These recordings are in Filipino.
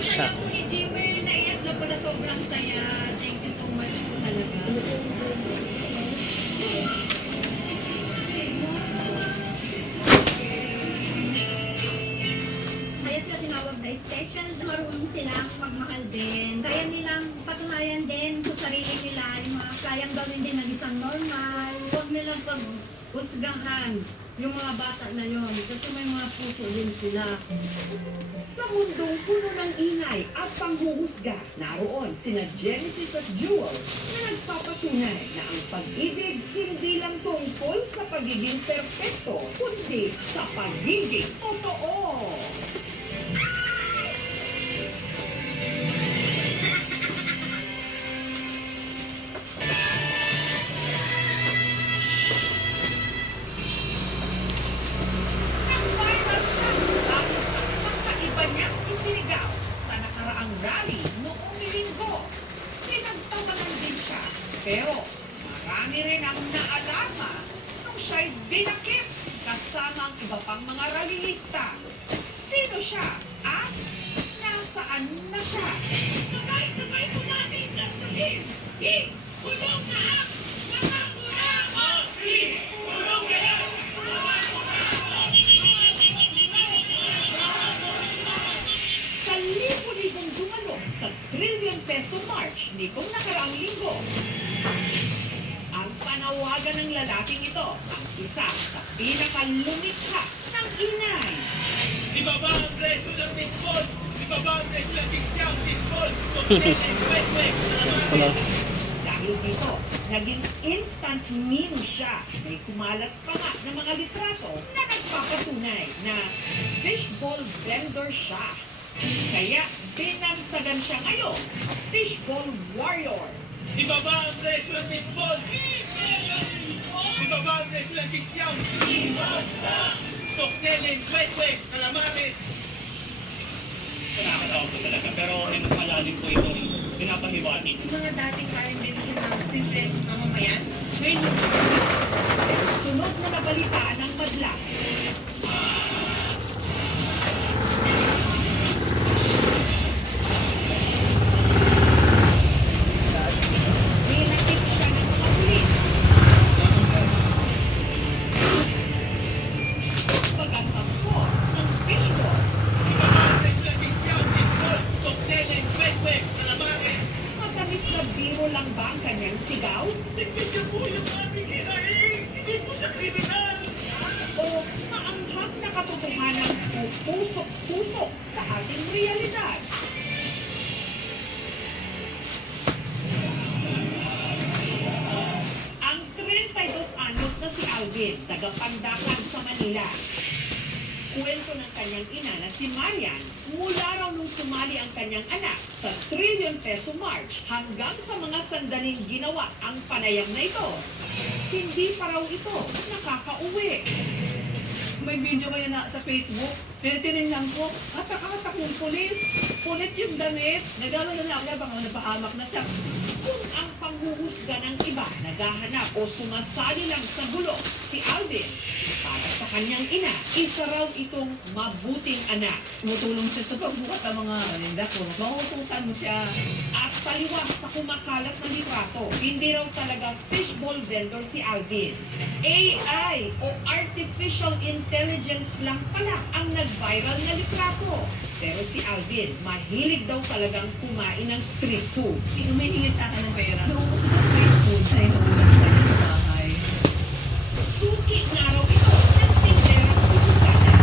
siya. Si Jimmer, naiyak na pala, sobrang saya. Thank you so much po talaga. Kaya sila tinawag na special. Marunong silang magmahal din. Kaya nilang patunayan din sa sarili nila yung mga kayang gawin din ng isang normal. Huwag nilang pag-husgahan yung mga bata na yon kasi may mga puso din sila. Sa mundong puno ng ingay at panghuhusga, naroon sina Genesis at Jewel na nagpapatunay na ang pag-ibig hindi lang tungkol sa pagiging perpekto, kundi sa pagiging totoo. Nag-viral siya dahil sa kakaiba niyang isinigaw sa nakaraang rally noong linggo. Pinagtawanan din siya, pero marami rin ang naalarma nung siya'y dinakip kasama ang iba pang mga rallyista. Sino siya at nasaan na siya? Sabay-sabay po natin sasabihin, kulong na ang mga kurang! Kulong na ang sa libo-libong dumalo sa trillion peso march nitong nakaraang linggo. Ang panawagan ng lalaking ito ang isa sa pinakalumikha ng ingay. Ibaba ang presyo ng baseball! Ibaba ang presyo ng discount baseball! Kwek-kwek! Wala. Dahil dito, naging instant meme siya. May kumalat pa nga ng mga litrato na nagpapatunay na fishball vendor siya. Kaya binansagan siya ngayon, fishball warrior. Ibaba ang presyo ng baseball! Ibaba ang presyo ng discount! Cocktailin, kwek-kwek, calamares! Nakakatawa po talaga, pero mas malalim po ito pinapahiwatig. Mga dating kain ng simpleng mamamayan, ngayon Pero sunod na nabalitaan ng madla. Dinakip siya ng mga pulis. Pagkasasos ng fishball. Ibaba ang presyo ng discount baseball! Cocktailin, kwek-kwek, calamares! Matamis na biro lang ba ang kanyang sigaw? Tignan niyo po yung aming hinaing! Hindi po sa kriminal! O maanghang na katotohanan o pusok-pusok sa ating realidad? Ang 32 anyos na si Alvin, taga-Pandacan sa Manila. Kwento ng kanyang ina na si Marian, mula raw nung sumali ang kanyang anak sa trillion peso march hanggang sa mga sandaling ginawa ang panayam na ito. Hindi pa raw ito nakakauwi. may video kayo na sa Facebook, pero tinignan ko, atak-atak yung pulis, pulit yung damit, nagano na lang, baka napahamak na siya. Kung ang panghuhusga ng iba naghahanap o sumasali lang sa gulo, si Alvin, para sa kanyang ina, isa raw itong mabuting anak. Tumutulong siya sa pagbukat ng mga paninda ko. Mahutusan mo siya. At taliwas sa kumakalat na litrato, hindi raw talaga fishball vendor si Alvin. AI o Artificial Intelligence lang pala ang nag-viral na litrato. Pero si Alvin, mahilig daw talagang kumain ng street food. Humihingi sa akin ng pera. Doon ko sa street food sa inuulan sa bahay. Suki na raw ito ng tinderang si Susana.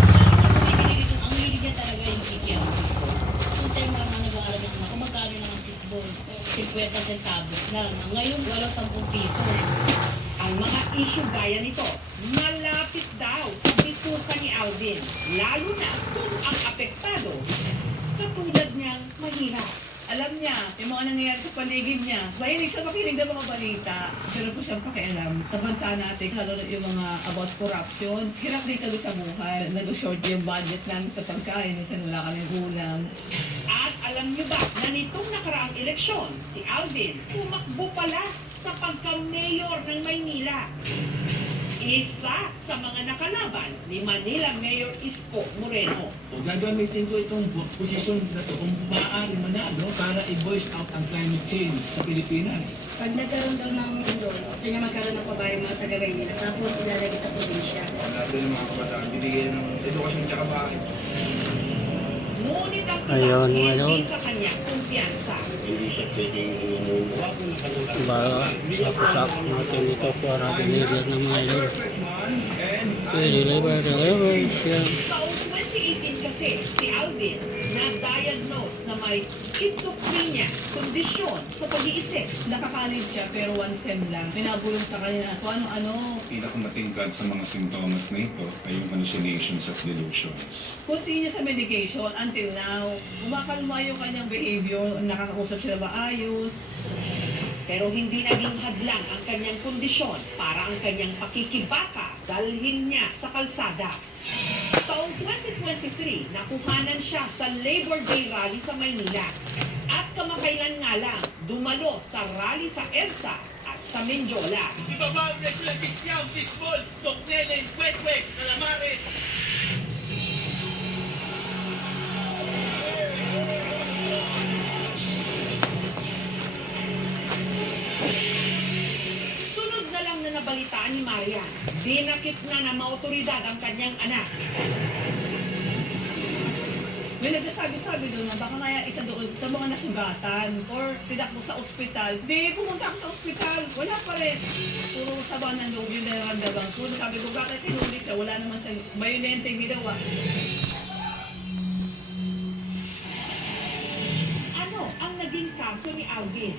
Ang hilig niya talaga yung kikiyang fishball. Kung tayo mga nag-aaral ng kung magkano lang ang fishball, 50 centavos lang. Ngayon, wala 10 piso. Ang mga issue gaya nito, malapit daw sa bituka ni Alvin, lalo na kung ang apektado, katulad niyang mahirap. Alam niya, yung mga nangyayari sa paligid niya. Mahilig siya makinig ng mga balita. Pero po siyang pakialam sa bansa natin, lalo na yung mga about corruption. Hirap din kami sa buhay. Nag-short yung budget namin sa pagkain. Minsan wala kaming ulam. At alam niyo ba na nitong nakaraang eleksyon, si Alvin tumakbo pala sa pagka-mayor ng Maynila. Isa sa mga nakalaban ni Manila Mayor Isko Moreno. O gagamitin ko itong posisyon na to kung maaari manalo para i-voice out ang climate change sa Pilipinas. Pag nagkaroon daw ng mundo, gusto niya magkaroon ng pabayo mga taga-Maynila, tapos ilalagay sa probinsya. Natin ng mga kabataan, binigyan ng edukasyon tsaka bahay. Ngunit ang Ayun, iba ayun. hindi sa kanya kumpiyansa. Hindi siya pwedeng umuha kung kanila. Ba, usap-usap natin ito para deliver ng mga idol. Perfect man, and Deliver siya. Taong 2018 kasi si Alvin na-diagnose na may schizophrenia, kondisyon sa pag-iisip. Nakakalib siya pero one sem lang. Pinabulong sa kanya kung ano-ano. Pinakamatingkad sa mga simptomas na ito ay yung hallucinations at delusions. Continue sa medication until now. Kumakalma yung kanyang behavior. Nakakausap siya na maayos. Pero hindi naging hadlang ang kanyang kondisyon para ang kanyang pakikibaka dalhin niya sa kalsada. Taong 2023, nakuhanan siya sa Labor Day rally sa Maynila. At kamakailan nga lang, dumalo sa rally sa EDSA at sa Menjola. Ibaba ang presyo ng Kikiam, Fishball, Toknelen, Kwek-Kwek, Calamares. Sunod na lang na nabalitaan ni Marian, dinakip na ng mga otoridad ang kanyang anak. May nagsasabi-sabi doon na baka kaya isa doon sa mga nasugatan or tinakbo sa ospital. Di, pumunta ako sa ospital. Wala pa rin. Puro saba ng loob yung nararamdaman ko. Sabi ko, bakit tinuli siya? Wala naman sa mayonente ginawa. Ano ang naging kaso ni Alvin?